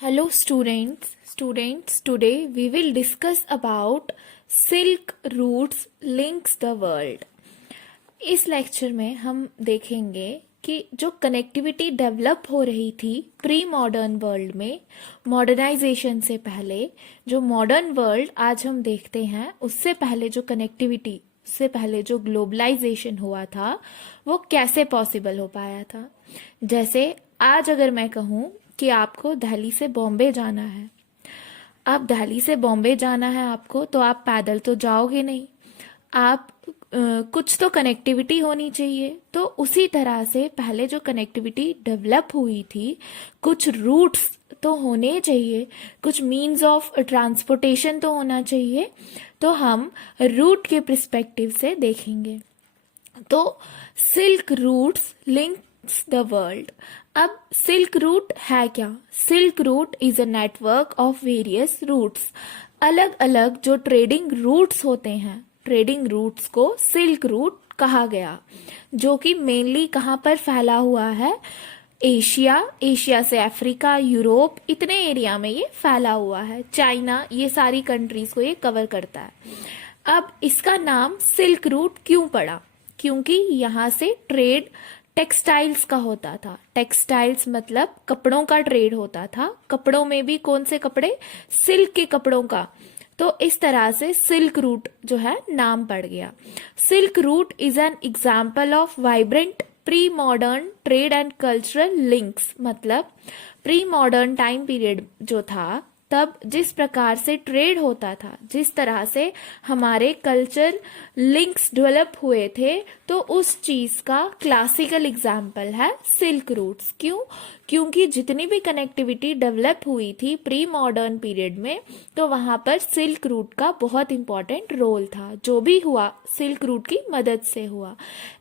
Hello students, today we will discuss about Silk Routes links the world. इस lecture में हम देखेंगे कि जो कनेक्टिविटी डेवलप हो रही थी प्री मॉडर्न वर्ल्ड में, मॉडर्नाइजेशन से पहले, जो मॉडर्न वर्ल्ड आज हम देखते हैं उससे पहले जो कनेक्टिविटी, उससे पहले जो ग्लोबलाइजेशन हुआ था वो कैसे पॉसिबल हो पाया था। जैसे आज अगर मैं कहूँ कि आपको दिल्ली से बॉम्बे जाना है, आप दिल्ली से बॉम्बे जाना है आपको, तो आप पैदल तो जाओगे नहीं, आप कुछ तो कनेक्टिविटी होनी चाहिए। तो उसी तरह से पहले जो कनेक्टिविटी डेवलप हुई थी, कुछ रूट्स तो होने चाहिए, कुछ मीन्स ऑफ ट्रांसपोर्टेशन तो होना चाहिए। तो हम रूट के पर्सपेक्टिव से देखेंगे। तो silk routes links the world. अब सिल्क रूट है क्या? Silk route is a network of various routes. अलग अलग जो ट्रेडिंग रूट्स होते हैं, ट्रेडिंग रूट्स को सिल्क रूट कहा गया, जो कि मेनली कहाँ पर फैला हुआ है? एशिया, एशिया से अफ्रीका, यूरोप, इतने एरिया में ये फैला हुआ है। चाइना, ये सारी कंट्रीज को ये कवर करता है। अब इसका नाम सिल्क रूट क्यों पड़ा? क्योंकि यहाँ से ट्रेड टेक्सटाइल्स का होता था। टेक्सटाइल्स मतलब कपड़ों का ट्रेड होता था। कपड़ों में भी कौन से कपड़े? सिल्क के कपड़ों का। तो इस तरह से सिल्क रूट जो है नाम पड़ गया। Silk route is an example of vibrant pre modern trade and cultural links. मतलब प्री मॉडर्न टाइम पीरियड जो था, तब जिस प्रकार से ट्रेड होता था, जिस तरह से हमारे कल्चर लिंक्स डेवलप हुए थे, तो उस चीज का क्लासिकल एग्जाम्पल है सिल्क रूट्स। क्यों? क्योंकि जितनी भी कनेक्टिविटी डेवलप हुई थी प्री मॉडर्न पीरियड में, तो वहां पर सिल्क रूट का बहुत इंपॉर्टेंट रोल था। जो भी हुआ सिल्क रूट की मदद से हुआ।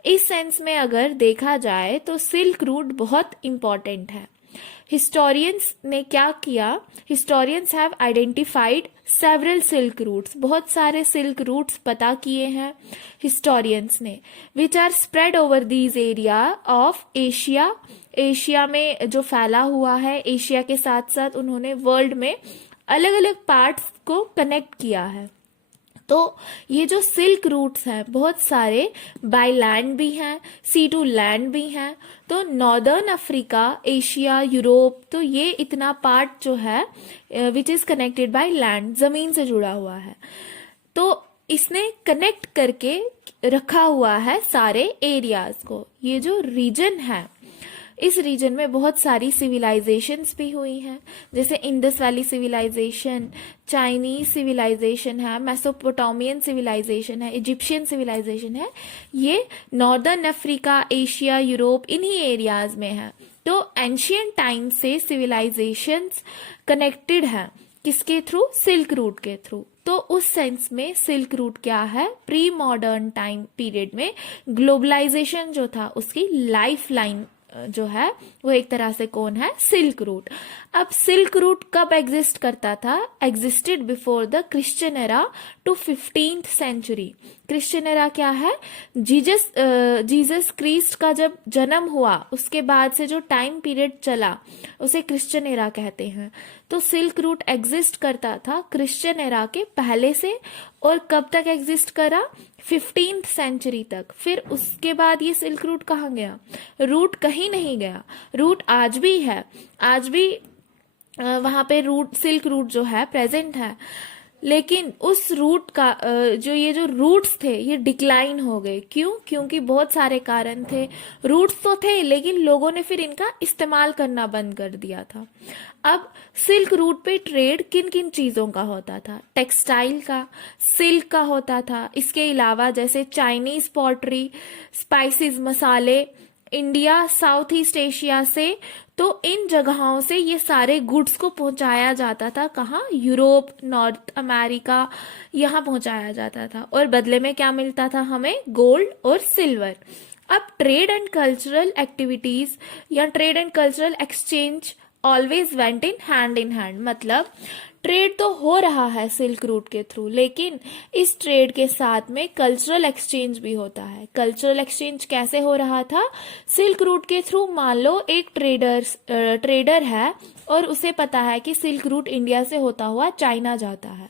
इस सेंस में अगर देखा जाए तो सिल्क रूट बहुत इंपॉर्टेंट है। हिस्टोरियंस ने क्या किया? Historians have identified several silk routes. बहुत सारे सिल्क रूट्स पता किए हैं हिस्टोरियंस ने, which are spread over these area of Asia. Asia में जो फैला हुआ है, एशिया के साथ साथ उन्होंने वर्ल्ड में अलग अलग पार्ट्स को कनेक्ट किया है। तो ये जो सिल्क रूट्स हैं बहुत सारे बाय लैंड भी हैं, सी टू लैंड भी हैं। तो नॉर्दर्न अफ्रीका, एशिया, यूरोप, तो ये इतना पार्ट जो है which is connected by land, जमीन से जुड़ा हुआ है। तो इसने कनेक्ट करके रखा हुआ है सारे एरियाज को। ये जो रीजन है, इस रीजन में बहुत सारी सिविलाइजेशंस भी हुई हैं, जैसे Indus valley civilization, Chinese civilization है, मेसोपोटामियन सिविलाइजेशन है, इजिप्शियन सिविलाइजेशन है। ये नॉर्दर्न अफ्रीका, एशिया, यूरोप, इन्हीं एरियाज में है। तो एंशियंट टाइम से सिविलाइजेशंस कनेक्टेड है किसके थ्रू? सिल्क रूट के थ्रू। तो उस सेंस में सिल्क रूट क्या है? प्री मॉडर्न टाइम पीरियड में ग्लोबलाइजेशन जो था उसकी लाइफ लाइन जो है वो एक तरह से कौन है? Silk route. अब सिल्क रूट कब एग्जिस्ट करता था? Existed before the Christian era to 15th century. Christian era क्या है? जीसस क्रिस्ट का जब जन्म हुआ उसके बाद से जो टाइम पीरियड चला उसे क्रिश्चियन एरा कहते हैं। तो सिल्क रूट एग्जिस्ट करता था क्रिश्चियन एरा के पहले से, और कब तक एग्जिस्ट करा? 15th सेंचुरी तक। फिर उसके बाद ये सिल्क रूट कहाँ गया? रूट कहीं नहीं गया। रूट आज भी है, आज भी वहां पे रूट, सिल्क रूट जो है प्रेजेंट है। लेकिन उस रूट का जो ये जो रूट्स थे ये डिक्लाइन हो गए। क्यों? क्योंकि बहुत सारे कारण थे। रूट्स तो थे लेकिन लोगों ने फिर इनका इस्तेमाल करना बंद कर दिया था। अब सिल्क रूट पे ट्रेड किन किन चीजों का होता था? टेक्सटाइल का, सिल्क का होता था। इसके अलावा जैसे चाइनीज पॉटरी, स्पाइसेस, मसाले, इंडिया, साउथ ईस्ट एशिया से, तो इन जगहों से ये सारे गुड्स को पहुंचाया जाता था। कहाँ? यूरोप, नॉर्थ अमेरिका, यहाँ पहुंचाया जाता था। और बदले में क्या मिलता था हमें? गोल्ड और सिल्वर। अब ट्रेड एंड कल्चरल एक्टिविटीज या trade and cultural exchange always went in hand. मतलब ट्रेड तो हो रहा है सिल्क रूट के थ्रू, लेकिन इस ट्रेड के साथ में कल्चरल एक्सचेंज भी होता है। कल्चरल एक्सचेंज कैसे हो रहा था? सिल्क रूट के थ्रू मान लो एक ट्रेडर है और उसे पता है कि सिल्क रूट इंडिया से होता हुआ चाइना जाता है।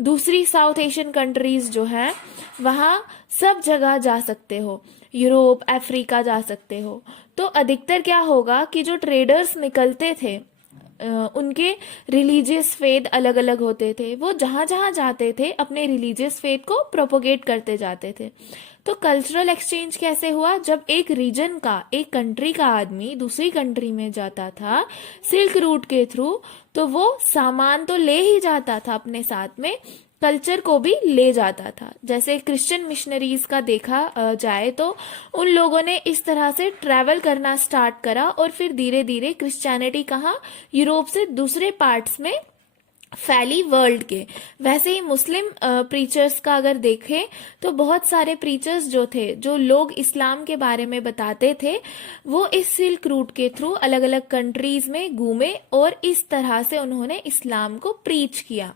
दूसरी साउथ एशियन कंट्रीज जो है वहाँ सब जगह जा सकते हो, यूरोप, अफ्रीका जा सकते हो। तो अधिकतर क्या होगा कि जो ट्रेडर्स निकलते थे उनके रिलीजियस फेथ अलग अलग होते थे, वो जहां जहां जाते थे अपने रिलीजियस फेथ को प्रोपोगेट करते जाते थे। तो कल्चरल एक्सचेंज कैसे हुआ? जब एक रीजन का, एक कंट्री का आदमी दूसरी कंट्री में जाता था सिल्क रूट के थ्रू, तो वो सामान तो ले ही जाता था अपने साथ में, कल्चर को भी ले जाता था। जैसे क्रिश्चियन मिशनरीज का देखा जाए तो उन लोगों ने इस तरह से ट्रैवल करना स्टार्ट करा और फिर धीरे धीरे क्रिश्चियनिटी कहाँ, यूरोप से दूसरे पार्ट्स में फैली वर्ल्ड के। वैसे ही मुस्लिम प्रीचर्स का अगर देखें तो बहुत सारे प्रीचर्स जो थे, जो लोग इस्लाम के बारे में बताते थे, वो इस सिल्क रूट के थ्रू अलग अलग कंट्रीज में घूमे और इस तरह से उन्होंने इस्लाम को प्रीच किया।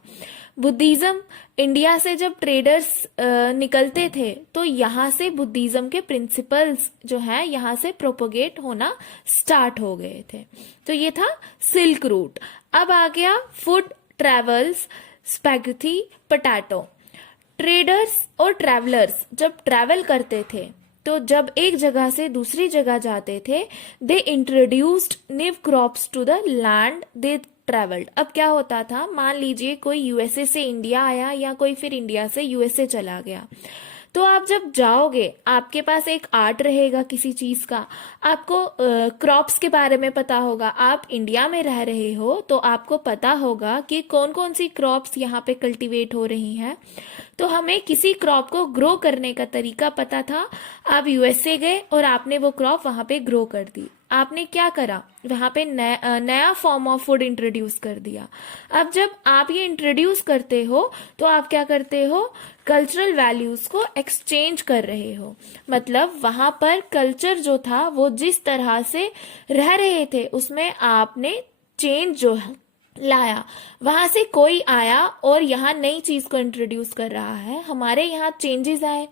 बुद्धिज्म, इंडिया से जब ट्रेडर्स निकलते थे तो यहाँ से बुद्धिज्म के प्रिंसिपल्स जो है यहाँ से प्रोपोगेट होना स्टार्ट हो गए थे। तो ये था सिल्क रूट। अब आ गया food travels, spaghetti, potato. Traders और ट्रैवलर्स जब ट्रैवल करते थे तो जब एक जगह से दूसरी जगह जाते थे, they introduced new crops to the land they travelled. अब क्या होता था, मान लीजिए कोई यूएसए से इंडिया आया या कोई फिर इंडिया से यूएसए चला गया, तो आप जब जाओगे आपके पास एक आर्ट रहेगा किसी चीज का, आपको क्रॉप्स के बारे में पता होगा। आप इंडिया में रह रहे हो तो आपको पता होगा कि कौन कौन सी क्रॉप्स यहाँ पे कल्टीवेट हो रही हैं। तो हमें किसी क्रॉप को ग्रो करने का तरीका पता था। आप यूएसए गए और आपने वो क्रॉप वहां पे ग्रो कर दी। आपने क्या करा, वहां पे नया फॉर्म ऑफ फूड इंट्रोड्यूस कर दिया। अब जब आप ये इंट्रोड्यूस करते हो तो आप क्या करते हो, कल्चरल वैल्यूज को एक्सचेंज कर रहे हो। मतलब वहां पर कल्चर जो था वो जिस तरह से रह रहे थे उसमें आपने चेंज जो है लाया। वहां से कोई आया और यहाँ नई चीज को इंट्रोड्यूस कर रहा है, हमारे यहाँ चेंजेस आए।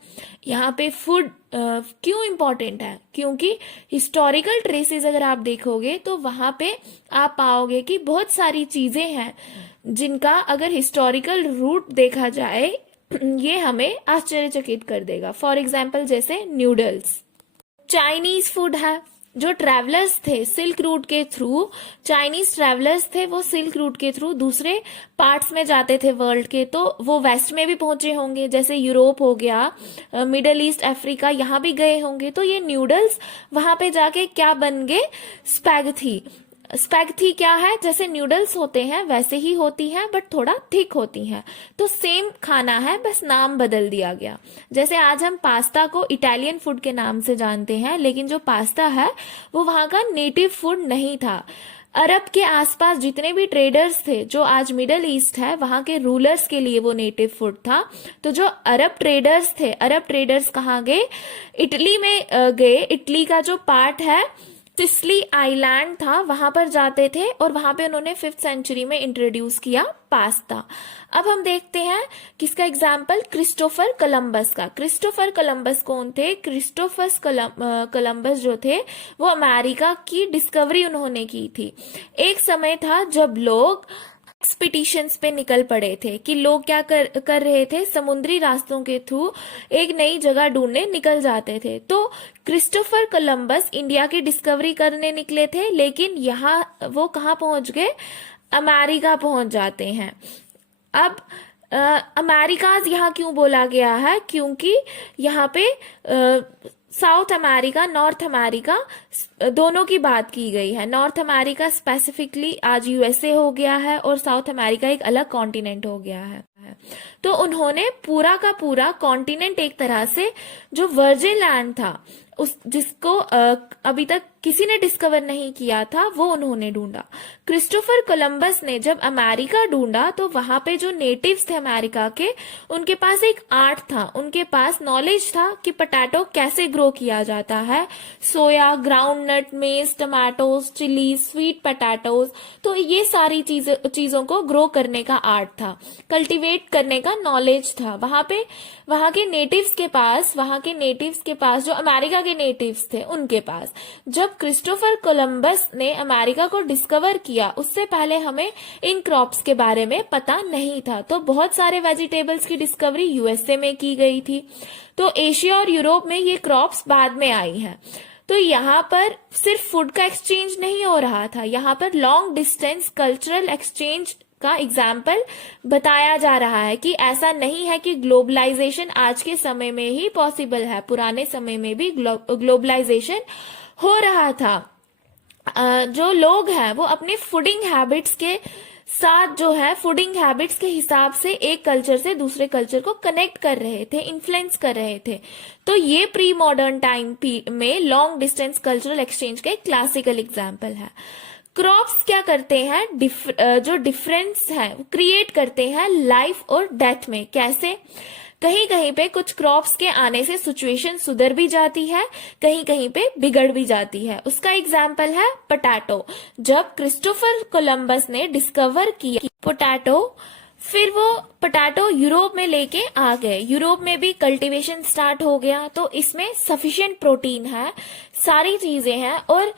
यहाँ पे फूड क्यों इम्पोर्टेंट है? क्योंकि हिस्टोरिकल ट्रेसेस अगर आप देखोगे तो वहां पे आप पाओगे कि बहुत सारी चीजें हैं जिनका अगर हिस्टोरिकल रूट देखा जाए ये हमें आश्चर्यचकित कर देगा। फॉर एग्जाम्पल जैसे न्यूडल्स, चाइनीज फूड है। जो ट्रैवलर्स थे सिल्क रूट के थ्रू, चाइनीज ट्रैवलर्स थे, वो सिल्क रूट के थ्रू दूसरे पार्ट्स में जाते थे वर्ल्ड के, तो वो वेस्ट में भी पहुंचे होंगे, जैसे यूरोप हो गया, मिडल ईस्ट, अफ्रीका, यहाँ भी गए होंगे। तो ये न्यूडल्स वहां पे जाके क्या बन गए, स्पैगेटी। स्पैगेटी क्या है, जैसे न्यूडल्स होते हैं वैसे ही होती है बट थोड़ा थिक होती है। तो सेम खाना है, बस नाम बदल दिया गया। जैसे आज हम पास्ता को इटालियन फूड के नाम से जानते हैं, लेकिन जो पास्ता है वो वहां का नेटिव फूड नहीं था। अरब के आसपास जितने भी ट्रेडर्स थे, जो आज मिडल ईस्ट है, वहां के रूलर्स के लिए वो नेटिव फूड था। तो जो अरब ट्रेडर्स थे, अरब ट्रेडर्स कहाँ गए, इटली में गए। इटली का जो पार्ट है सिसिली आइलैंड था, वहां पर जाते थे और वहां पे उन्होंने 5th सेंचुरी में इंट्रोड्यूस किया पास्ता। अब हम देखते हैं किसका एग्जाम्पल, क्रिस्टोफर कोलंबस का। क्रिस्टोफर कोलंबस कौन थे? क्रिस्टोफर कोलंबस जो थे वो अमेरिका की डिस्कवरी उन्होंने की थी। एक समय था जब लोग एक्सपीडिशंस पे निकल पड़े थे कि लोग क्या कर रहे थे, समुद्री रास्तों के थ्रू एक नई जगह ढूंढने निकल जाते थे। तो क्रिस्टोफर कोलंबस इंडिया की डिस्कवरी करने निकले थे, लेकिन यहाँ वो कहाँ पहुंच गए, अमेरिका पहुंच जाते हैं। अब अमेरिकाज यहाँ क्यों बोला गया है, क्योंकि यहाँ पे साउथ अमेरिका, नॉर्थ अमेरिका दोनों की बात की गई है। नॉर्थ अमेरिका स्पेसिफिकली आज यूएसए हो गया है और साउथ अमेरिका एक अलग कॉन्टिनेंट हो गया है। तो उन्होंने पूरा का पूरा कॉन्टिनेंट एक तरह से जो वर्जिन लैंड था, उस जिसको अभी तक किसी ने डिस्कवर नहीं किया था, वो उन्होंने ढूंढा। क्रिस्टोफर कोलंबस ने जब अमेरिका ढूंढा तो वहां पे जो नेटिव्स थे अमेरिका के, उनके पास एक आर्ट था, उनके पास नॉलेज था कि पोटैटो कैसे ग्रो किया जाता है, सोया, ग्राउंडनट, मेज, टमाटोज, चिली, स्वीट पोटैटोज। तो ये सारी चीजों को ग्रो करने का आर्ट था, कल्टीवेट कम्युनिकेट करने का नॉलेज था। वहां के नेटिव्स के पास जो अमेरिका के नेटिव्स थे उनके पास। जब क्रिस्टोफर कोलंबस ने अमेरिका को डिस्कवर किया उससे पहले हमें इन क्रॉप्स के बारे में पता नहीं था। तो बहुत सारे वेजिटेबल्स की डिस्कवरी यूएसए में की गई थी। तो एशिया और यूरोप में ये क्रॉप्स बाद में आई हैं। तो यहाँ पर सिर्फ फूड का एक्सचेंज नहीं हो रहा था, यहाँ पर लॉन्ग डिस्टेंस कल्चरल एक्सचेंज का एग्जाम्पल बताया जा रहा है कि ऐसा नहीं है कि ग्लोबलाइजेशन आज के समय में ही पॉसिबल है, पुराने समय में भी ग्लोबलाइजेशन हो रहा था। जो लोग हैं वो अपने फूडिंग हैबिट्स के साथ जो है फूडिंग हैबिट्स के हिसाब से एक कल्चर से दूसरे कल्चर को कनेक्ट कर रहे थे, इन्फ्लुएंस कर रहे थे। तो ये प्री मॉडर्न टाइम में लॉन्ग डिस्टेंस कल्चरल एक्सचेंज का एक क्लासिकल एग्जाम्पल है। क्रॉप्स क्या करते हैं, जो डिफरेंस है वो क्रिएट करते हैं लाइफ और डेथ में। कैसे? कहीं कहीं पे कुछ क्रॉप्स के आने से सिचुएशन सुधर भी जाती है, कहीं कहीं पे बिगड़ भी जाती है। उसका एग्जाम्पल है पोटैटो। जब क्रिस्टोफर कोलंबस ने डिस्कवर किया पोटैटो, फिर वो पोटैटो यूरोप में लेके आ गए, यूरोप में भी कल्टीवेशन स्टार्ट हो गया। तो इसमें सफिशिएंट प्रोटीन है, सारी चीजें हैं और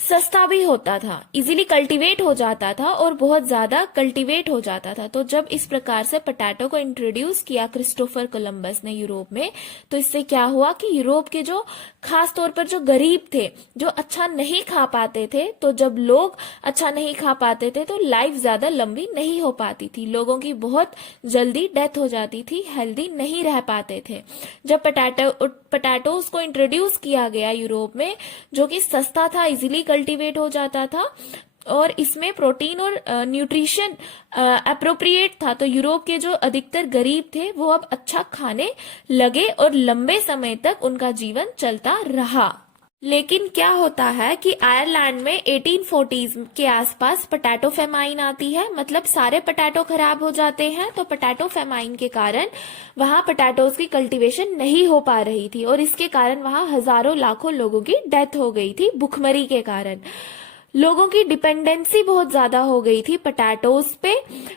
सस्ता भी होता था, इजीली कल्टीवेट हो जाता था और बहुत ज्यादा कल्टीवेट हो जाता था। तो जब इस प्रकार से पोटैटो को इंट्रोड्यूस किया क्रिस्टोफर कोलंबस ने यूरोप में, तो इससे क्या हुआ कि यूरोप के जो खास तौर पर जो गरीब थे, जो अच्छा नहीं खा पाते थे, तो जब लोग अच्छा नहीं खा पाते थे तो लाइफ ज्यादा लंबी नहीं हो पाती थी, लोगों की बहुत जल्दी डेथ हो जाती थी, हेल्दी नहीं रह पाते थे। जब पोटैटोज को इंट्रोड्यूस किया गया यूरोप में, जो कि सस्ता था, इजीली कल्टीवेट हो जाता था और इसमें प्रोटीन और न्यूट्रिशन अप्रोप्रिएट था, तो यूरोप के जो अधिकतर गरीब थे वो अब अच्छा खाने लगे और लंबे समय तक उनका जीवन चलता रहा। लेकिन क्या होता है कि आयरलैंड में 1840s के आसपास पोटैटो फेमाइन आती है, मतलब सारे पोटैटो खराब हो जाते हैं। तो पोटैटो फेमाइन के कारण वहां पोटैटोज की कल्टीवेशन नहीं हो पा रही थी और इसके कारण वहां हजारों लाखों लोगों की डेथ हो गई थी भुखमरी के कारण। लोगों की डिपेंडेंसी बहुत ज्यादा हो गई थी पोटैटोज पे,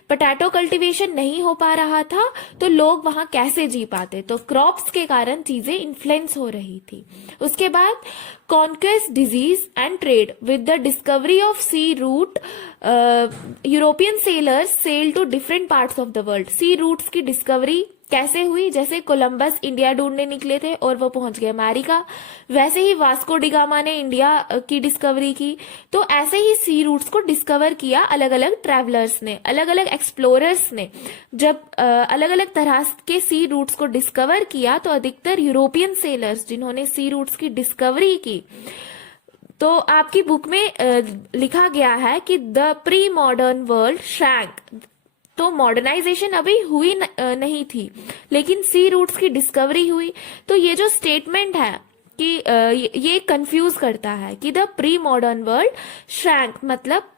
पोटैटो कल्टीवेशन नहीं हो पा रहा था, तो लोग वहां कैसे जी पाते? तो क्रॉप्स के कारण चीजें इन्फ्लुएंस हो रही थी। उसके बाद conquest, disease and trade with the discovery of sea route, European sailors sail to different parts of the world. Sea routes की डिस्कवरी कैसे हुई? जैसे कोलंबस इंडिया ढूंढने निकले थे और वो पहुंच गए अमेरिका, वैसे ही वास्को डी गामा ने इंडिया की डिस्कवरी की। तो ऐसे ही सी रूट्स को डिस्कवर किया अलग अलग ट्रैवलर्स ने, अलग अलग एक्सप्लोरर्स ने। जब अलग अलग तरह के सी रूट्स को डिस्कवर किया तो अधिकतर यूरोपियन सेलर्स जिन्होंने सी रूट्स की डिस्कवरी की, तो आपकी बुक में लिखा गया है कि the pre modern world shank. तो मॉडर्नाइजेशन अभी हुई नहीं थी, लेकिन सी रूट्स की डिस्कवरी हुई। तो ये जो स्टेटमेंट है कि ये कंफ्यूज करता है कि the pre modern world shank, मतलब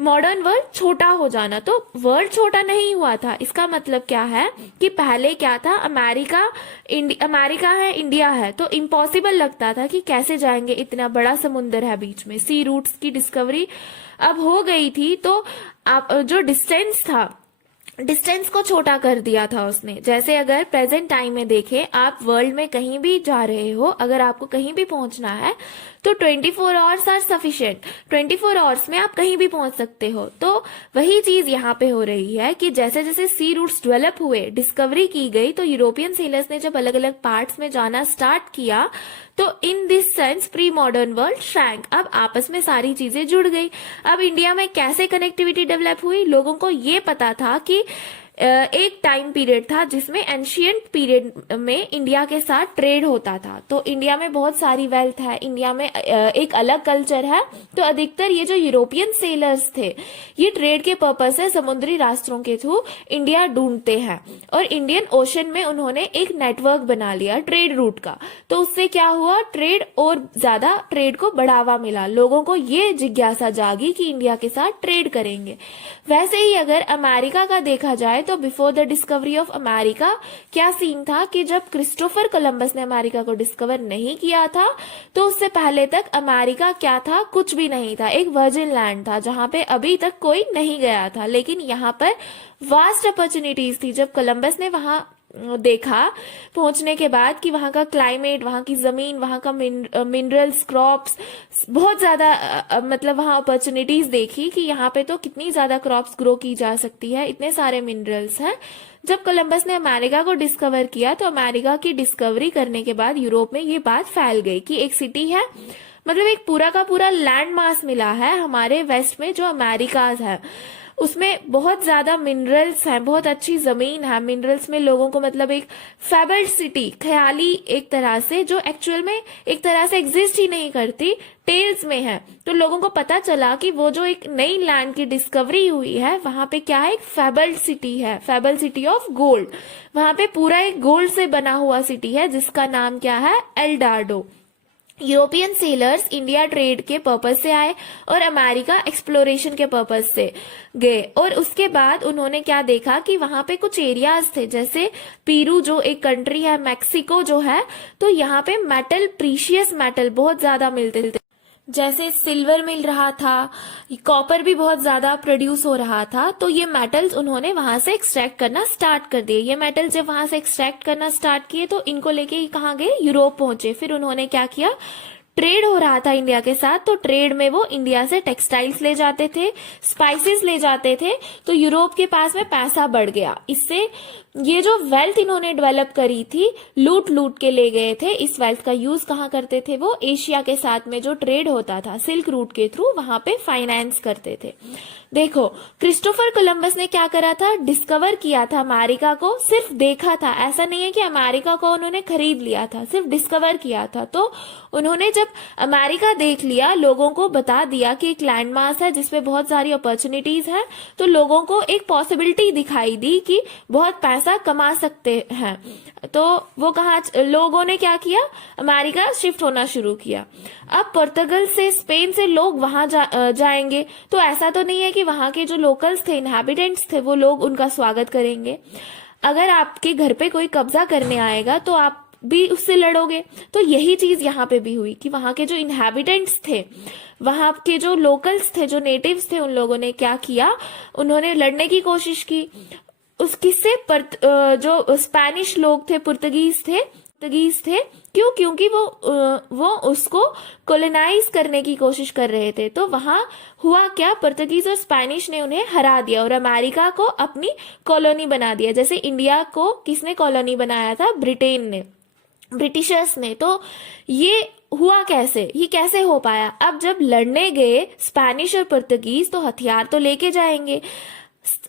मॉडर्न वर्ल्ड छोटा हो जाना। तो वर्ल्ड छोटा नहीं हुआ था, इसका मतलब क्या है कि पहले क्या था, अमेरिका है, इंडिया है, तो इम्पॉसिबल लगता था कि कैसे जाएंगे, इतना बड़ा समुंदर है बीच में। सी रूट्स की डिस्कवरी अब हो गई थी, तो आप जो डिस्टेंस को छोटा कर दिया था उसने। जैसे अगर प्रेजेंट टाइम में देखें, आप वर्ल्ड में कहीं भी जा रहे हो, अगर आपको कहीं भी पहुंचना है तो 24 आवर्स आर सफिशिएंट, 24 आवर्स में आप कहीं भी पहुंच सकते हो। तो वही चीज यहाँ पे हो रही है कि जैसे जैसे सी रूट्स डेवलप हुए, डिस्कवरी की गई, तो यूरोपियन सेलर्स ने जब अलग अलग पार्ट्स में जाना स्टार्ट किया, तो in this sense pre modern world shank. अब आपस में सारी चीजें जुड़ गई। अब इंडिया में कैसे कनेक्टिविटी डेवलप हुई? लोगों को ये पता था कि एक टाइम पीरियड था जिसमें एंशियंट पीरियड में इंडिया के साथ ट्रेड होता था। तो इंडिया में बहुत सारी वेल्थ है, इंडिया में एक अलग कल्चर है। तो अधिकतर ये जो यूरोपियन सेलर्स थे, ये ट्रेड के पर्पस से समुद्री रास्तों के थ्रू इंडिया ढूंढते हैं और इंडियन ओशन में उन्होंने एक नेटवर्क बना लिया ट्रेड रूट का। तो उससे क्या हुआ, ट्रेड और ज्यादा ट्रेड को बढ़ावा मिला। लोगों को ये जिज्ञासा जागी कि इंडिया के साथ ट्रेड करेंगे। वैसे ही अगर अमेरिका का देखा जाए तो before the discovery of America क्या सीन था कि जब क्रिस्टोफर कोलंबस ने अमेरिका को डिस्कवर नहीं किया था तो उससे पहले तक अमेरिका क्या था, कुछ भी नहीं था, एक वर्जिन लैंड था जहां पे अभी तक कोई नहीं गया था। लेकिन यहाँ पर वास्ट अपॉर्चुनिटीज थी। जब कोलंबस ने वहां देखा पहुंचने के बाद कि वहां का क्लाइमेट, वहां की जमीन, वहां का मिनरल्स, क्रॉप्स, बहुत ज्यादा मतलब वहां अपॉर्चुनिटीज देखी कि यहाँ पे तो कितनी ज्यादा क्रॉप्स ग्रो की जा सकती है, इतने सारे मिनरल्स हैं। जब कोलंबस ने अमेरिका को डिस्कवर किया तो अमेरिका की डिस्कवरी करने के बाद यूरोप में ये बात फैल गई कि एक सिटी है, मतलब एक पूरा का पूरा लैंड मास मिला है हमारे वेस्ट में जो अमेरिकाज है, उसमें बहुत ज्यादा मिनरल्स हैं, बहुत अच्छी जमीन है, मिनरल्स में लोगों को मतलब एक फेबल्ड सिटी, ख्याली एक तरह से, जो एक्चुअल में एक तरह से एग्जिस्ट ही नहीं करती, टेल्स में है। तो लोगों को पता चला कि वो जो एक नई लैंड की डिस्कवरी हुई है वहां पे क्या है, एक फेबल्ड सिटी है, फेबल्ड सिटी ऑफ गोल्ड। वहां पे पूरा एक गोल्ड से बना हुआ सिटी है जिसका नाम क्या है, El Dorado. European sailors India trade के पर्पज से आए और अमेरिका एक्सप्लोरेशन के पर्पज से गए। और उसके बाद उन्होंने क्या देखा कि वहां पे कुछ एरियाज थे, जैसे पीरू जो एक कंट्री है, मैक्सिको जो है, तो यहाँ पे मेटल, प्रीशियस मेटल बहुत ज्यादा मिलते थे, जैसे सिल्वर मिल रहा था, कॉपर भी बहुत ज्यादा प्रोड्यूस हो रहा था। तो ये मेटल्स उन्होंने वहां से एक्सट्रैक्ट करना स्टार्ट कर दिए। ये मेटल्स जब वहां से एक्सट्रैक्ट करना स्टार्ट किए तो इनको लेके कहाँ गए, यूरोप पहुंचे। फिर उन्होंने क्या किया, ट्रेड हो रहा था इंडिया के साथ, तो ट्रेड में वो इंडिया से टेक्सटाइल्स ले जाते थे, स्पाइसेस ले जाते थे, तो यूरोप के पास में पैसा बढ़ गया। इससे ये जो वेल्थ इन्होंने डेवलप करी थी, लूट लूट के ले गए थे। इस वेल्थ का यूज कहाँ करते थे, वो एशिया के साथ में जो ट्रेड होता था सिल्क रूट के थ्रू, वहां पे फाइनेंस करते थे। देखो क्रिस्टोफर कोलंबस ने क्या करा था, डिस्कवर किया था अमेरिका को, सिर्फ देखा था, ऐसा नहीं है कि अमेरिका को उन्होंने खरीद लिया था, सिर्फ डिस्कवर किया था। तो उन्होंने जब अमेरिका देख लिया, लोगों को बता दिया कि एक लैंडमास है जिसमें बहुत सारी अपॉर्चुनिटीज हैं, तो लोगों को एक पॉसिबिलिटी दिखाई दी कि बहुत पैसा कमा सकते हैं। तो वो कहा, लोगों ने क्या किया, अमेरिका शिफ्ट होना शुरू किया। अब पुर्तगाल से, स्पेन से लोग वहां जाएंगे, तो ऐसा तो नहीं है कि वहां के जो लोकल्स थे, इनहैबिटेंट्स थे, वो लोग उनका स्वागत करेंगे। अगर आपके घर पे कोई कब्जा करने आएगा तो आप भी उससे लड़ोगे। तो यही चीज यहाँ पे भी हुई कि वहां के जो इनहैबिटेंट्स थे, वहां के जो लोकल्स थे, जो नेटिव्स थे, उन लोगों ने क्या किया, उन्होंने लड़ने की कोशिश की। उस किससे, जो स्पेनिश लोग थे, पुर्तगीज थे। क्यों? क्योंकि वो उसको कोलोनाइज करने की कोशिश कर रहे थे। तो वहां हुआ क्या, पुर्तगीज और स्पेनिश ने उन्हें हरा दिया और अमेरिका को अपनी कॉलोनी बना दिया। जैसे इंडिया को किसने कॉलोनी बनाया था, ब्रिटेन ने, ब्रिटिशर्स ने। तो ये हुआ कैसे, ये कैसे हो पाया? अब जब लड़ने गए स्पेनिश और पुर्तगीज, तो हथियार तो लेके जाएंगे,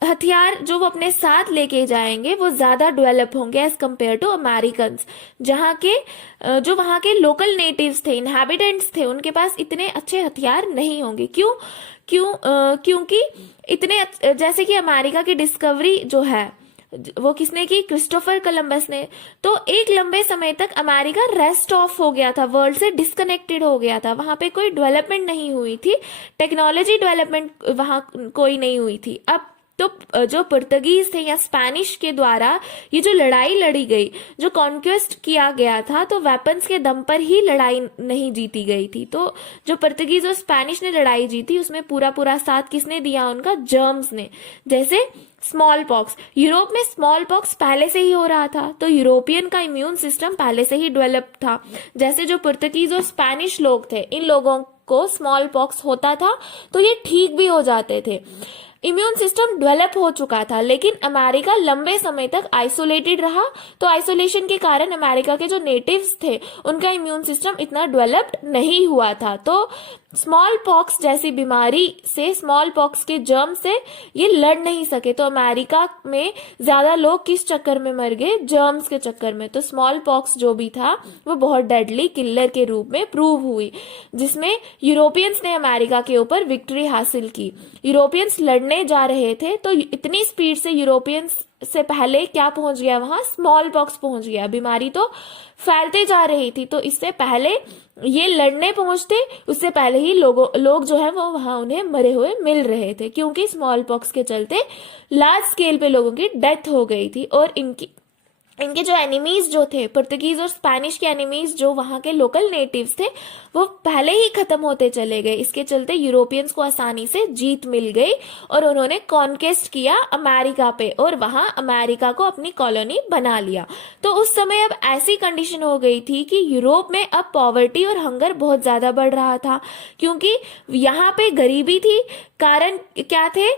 हथियार जो वो अपने साथ लेके जाएंगे वो ज्यादा डेवलप होंगे एज कम्पेयर टू अमेरिकन, जहाँ के जो वहां के लोकल नेटिव्स थे, इनहैबिटेंट्स थे, उनके पास इतने अच्छे हथियार नहीं होंगे। क्योंकि इतने, जैसे कि अमेरिका की डिस्कवरी जो है वो किसने की, क्रिस्टोफर कोलंबस ने। तो एक लंबे समय तक अमेरिका रेस्ट ऑफ हो गया था, वर्ल्ड से डिस्कनेक्टेड हो गया था, वहां पे कोई डेवलपमेंट नहीं हुई थी, टेक्नोलॉजी डेवलपमेंट वहां कोई नहीं हुई थी। अब तो जो पुर्तगीज थे या स्पेनिश के द्वारा ये जो लड़ाई लड़ी गई, जो कॉन्क्वेस्ट किया गया था, तो वेपन्स के दम पर ही लड़ाई नहीं जीती गई थी। तो जो पुर्तगीज और स्पेनिश ने लड़ाई जीती, उसमें पूरा साथ किसने दिया, उनका जर्म्स ने। जैसे स्मॉल पॉक्स, यूरोप में स्मॉल पॉक्स पहले से ही हो रहा था, तो यूरोपियन का इम्यून सिस्टम पहले से ही डेवलप था। जैसे जो पुर्तगीज और स्पेनिश लोग थे, इन लोगों को स्मॉल पॉक्स होता था तो ये ठीक भी हो जाते थे, इम्यून सिस्टम डेवलप हो चुका था। लेकिन अमेरिका लंबे समय तक आइसोलेटेड रहा, तो आइसोलेशन के कारण अमेरिका के जो नेटिव्स थे उनका इम्यून सिस्टम इतना डेवलप्ड नहीं हुआ था। तो स्मॉल पॉक्स जैसी बीमारी से, स्मॉल पॉक्स के जर्म से ये लड़ नहीं सके। तो अमेरिका में ज्यादा लोग किस चक्कर में मर गए, जर्म्स के चक्कर में। तो स्मॉल पॉक्स जो भी था वो बहुत डेडली किलर के रूप में प्रूव हुई, जिसमें यूरोपियंस ने अमेरिका के ऊपर विक्ट्री हासिल की। यूरोपियंस लड़ने लड़ने जा रहे थे तो इतनी स्पीड से यूरोपियंस से पहले क्या पहुंच गया वहां, स्मॉल पॉक्स पहुंच गया। बीमारी तो फैलते जा रही थी, तो इससे पहले ये लड़ने पहुंचते उससे पहले ही लोग जो है वो वहां उन्हें मरे हुए मिल रहे थे, क्योंकि स्मॉल पॉक्स के चलते लार्ज स्केल पे लोगों की डेथ हो गई थी। और इनके जो एनिमीज जो थे, पुर्तगीज और स्पेनिश के एनिमीज जो वहां के लोकल नेटिव्स थे, वो पहले ही खत्म होते चले गए। इसके चलते यूरोपियंस को आसानी से जीत मिल गई और उन्होंने कॉन्केस्ट किया अमेरिका पे और वहां अमेरिका को अपनी कॉलोनी बना लिया। तो उस समय अब ऐसी कंडीशन हो गई थी कि यूरोप में अब पॉवर्टी और हंगर बहुत ज्यादा बढ़ रहा था, क्योंकि यहाँ पे गरीबी थी। कारण क्या थे?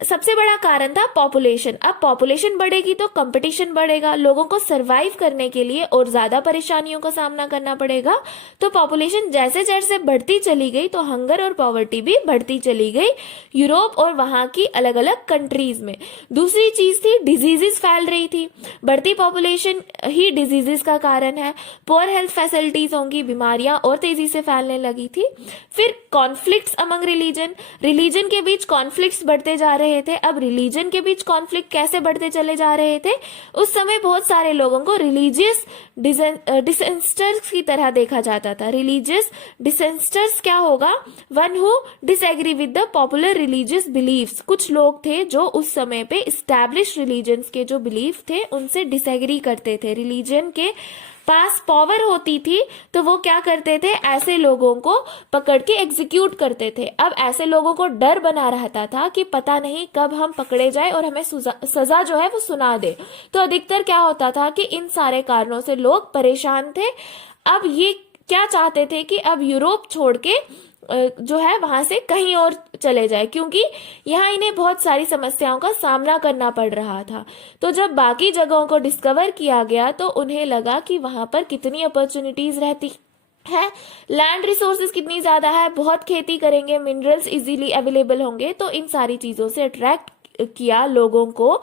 सबसे बड़ा कारण था पॉपुलेशन। अब पॉपुलेशन बढ़ेगी तो कंपटीशन बढ़ेगा, लोगों को सरवाइव करने के लिए और ज्यादा परेशानियों का सामना करना पड़ेगा। तो पॉपुलेशन जैसे जैसे बढ़ती चली गई तो हंगर और पॉवर्टी भी बढ़ती चली गई यूरोप और वहां की अलग अलग कंट्रीज में। दूसरी चीज थी डिजीजेस फैल रही थी। बढ़ती पॉपुलेशन ही डिजीजेस का कारण है। पुअर हेल्थ फैसिलिटीज होंगी, बीमारियां और तेजी से फैलने लगी थी। फिर कॉन्फ्लिक्ट्स अमंग रिलीजन के बीच कॉन्फ्लिक्ट्स बढ़ते जा रहे थे। अब रिलीजन के बीच कॉन्फ्लिक्ट कैसे बढ़ते चले जा रहे थे? उस समय बहुत सारे लोगों को रिलीजियस डिसेंस्टर्स की तरह देखा जाता था। रिलीजियस डिसेंस्टर्स क्या होगा? One who disagree with the popular religious beliefs. कुछ लोग थे जो उस समय पे इस्टेब्लिश रिलीजन्स के जो बिलीफ थे उनसे डिसएग्री करते थे। रिलीजन के पास पावर होती थी तो वो क्या करते थे? ऐसे लोगों को पकड़ के एग्जीक्यूट करते थे। अब ऐसे लोगों को डर बना रहता था कि पता नहीं कब हम पकड़े जाए और हमें सजा जो है वो सुना दे। तो अधिकतर क्या होता था कि इन सारे कारणों से लोग परेशान थे। अब ये क्या चाहते थे कि अब यूरोप छोड़ के जो है वहां से कहीं और चले जाए, क्योंकि यहाँ इन्हें बहुत सारी समस्याओं का सामना करना पड़ रहा था। तो जब बाकी जगहों को डिस्कवर किया गया तो उन्हें लगा कि वहां पर कितनी अपॉर्चुनिटीज रहती है, लैंड रिसोर्सेज कितनी ज्यादा है, बहुत खेती करेंगे, मिनरल्स इजीली अवेलेबल होंगे। तो इन सारी चीजों से अट्रैक्ट किया लोगों को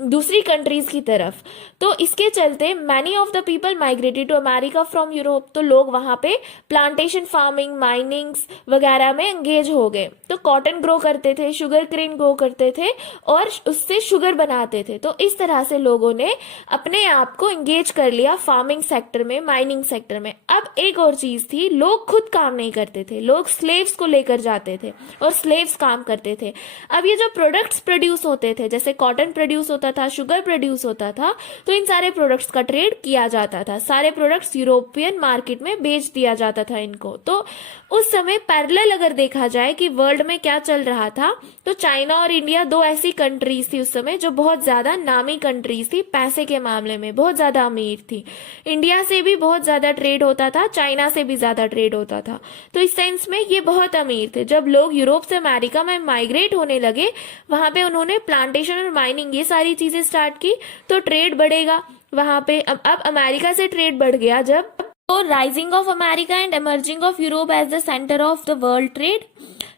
दूसरी कंट्रीज की तरफ। तो इसके चलते many of the people migrated to America from Europe. तो लोग वहां पे प्लांटेशन फार्मिंग, माइनिंग्स वगैरह में एंगेज हो गए। तो कॉटन ग्रो करते थे, शुगर केन ग्रो करते थे और उससे शुगर बनाते थे। तो इस तरह से लोगों ने अपने आप को एंगेज कर लिया फार्मिंग सेक्टर में, माइनिंग सेक्टर में। अब एक और चीज थी, लोग खुद काम नहीं करते थे, लोग स्लेव्स को लेकर जाते थे और स्लेव्स काम करते थे। अब ये जो प्रोडक्ट्स प्रोड्यूस होते थे, जैसे कॉटन प्रोड्यूस होता था, शुगर प्रोड्यूस होता था, तो इन सारे प्रोडक्ट्स का ट्रेड किया जाता था। सारे प्रोडक्ट्स यूरोपियन मार्केट में बेच दिया जाता था इनको। तो उस समय पैरेलल अगर देखा जाए कि वर्ल्ड में क्या चल रहा था, तो चाइना और इंडिया दो ऐसी कंट्रीज थी उस समय जो बहुत ज्यादा नामी कंट्रीज थी, पैसे के मामले में बहुत ज्यादा अमीर थी। इंडिया से भी बहुत ज्यादा ट्रेड होता था, चाइना से भी ज्यादा ट्रेड होता था। तो इस सेंस में ये बहुत अमीर थे। जब लोग यूरोप से अमेरिका में माइग्रेट होने लगे, वहां पे उन्होंने प्लांटेशन और माइनिंग ये सारी चीजें स्टार्ट की, तो ट्रेड बढ़ेगा वहां पे। अब अमेरिका से ट्रेड बढ़ गया जब, तो rising of America and emerging of Europe as the centre of the world trade.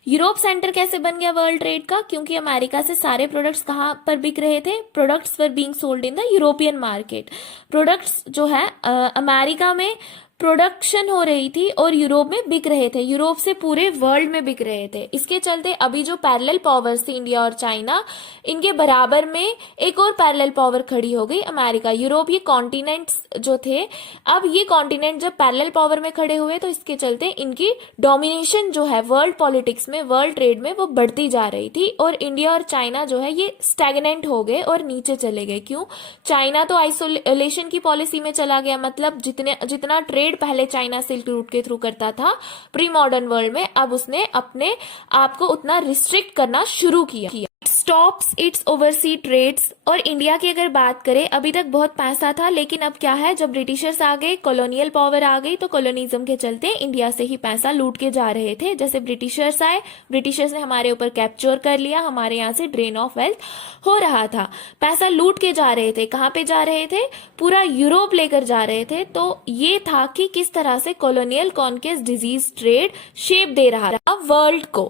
Europe centre कैसे बन गया वर्ल्ड ट्रेड का? क्योंकि अमेरिका से सारे प्रोडक्ट्स कहाँ पर बिक रहे थे? Products were being sold in the European market. Products जो है अमेरिका में प्रोडक्शन हो रही थी और यूरोप में बिक रहे थे, यूरोप से पूरे वर्ल्ड में बिक रहे थे। इसके चलते अभी जो पैरेलल पावर्स थी इंडिया और चाइना, इनके बराबर में एक और पैरेलल पावर खड़ी हो गई, अमेरिका। यूरोप ये कॉन्टिनेंट्स जो थे, अब ये कॉन्टिनेंट जब पैरेलल पावर में खड़े हुए तो इसके चलते इनकी डोमिनेशन जो है वर्ल्ड पॉलिटिक्स में, वर्ल्ड ट्रेड में, वो बढ़ती जा रही थी। और इंडिया और चाइना जो है ये स्टैग्नेंट हो गए और नीचे चले गए। क्यों? चाइना तो आइसोलेशन की पॉलिसी में चला गया, मतलब जितना ट्रेड पहले चाइना सिल्क रूट के थ्रू करता था प्री मॉडर्न वर्ल्ड में, अब उसने अपने आप को उतना रिस्ट्रिक्ट करना शुरू किया। Stops its oversea trades. और इंडिया की अगर बात करें, अभी तक बहुत पैसा था, लेकिन अब क्या है, जब ब्रिटिशर्स आ गए, कॉलोनियल पावर आ गई, तो कॉलोनिज्म के चलते इंडिया से ही पैसा लूट के जा रहे थे। जैसे ब्रिटिशर्स आए, ब्रिटिशर्स ने हमारे ऊपर कैप्चर कर लिया, हमारे यहाँ से ड्रेन ऑफ वेल्थ हो रहा था, पैसा लूट के जा रहे थे। कहाँ पे जा रहे थे? पूरा यूरोप लेकर जा रहे थे। तो ये था कि किस तरह से colonial conquest disease trade shape दे रहा था वर्ल्ड को।